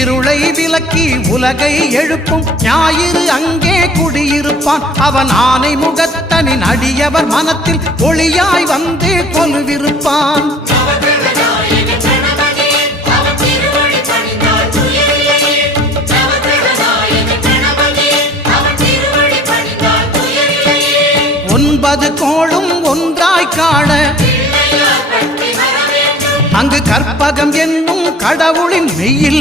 இருளை விலக்கி உலகை எழுப்பும் ஞாயிறு அங்கே குடியிருப்பான். அவன் ஆனை முகத்தனின் அடியவர் மனத்தில் ஒளியாய் வந்து கொலுவிருப்பான். ஒன்பது கோளும் ஒன்றாய் காண அங்கு கற்பகம் என்னும் கடவுளின் மெய்யில்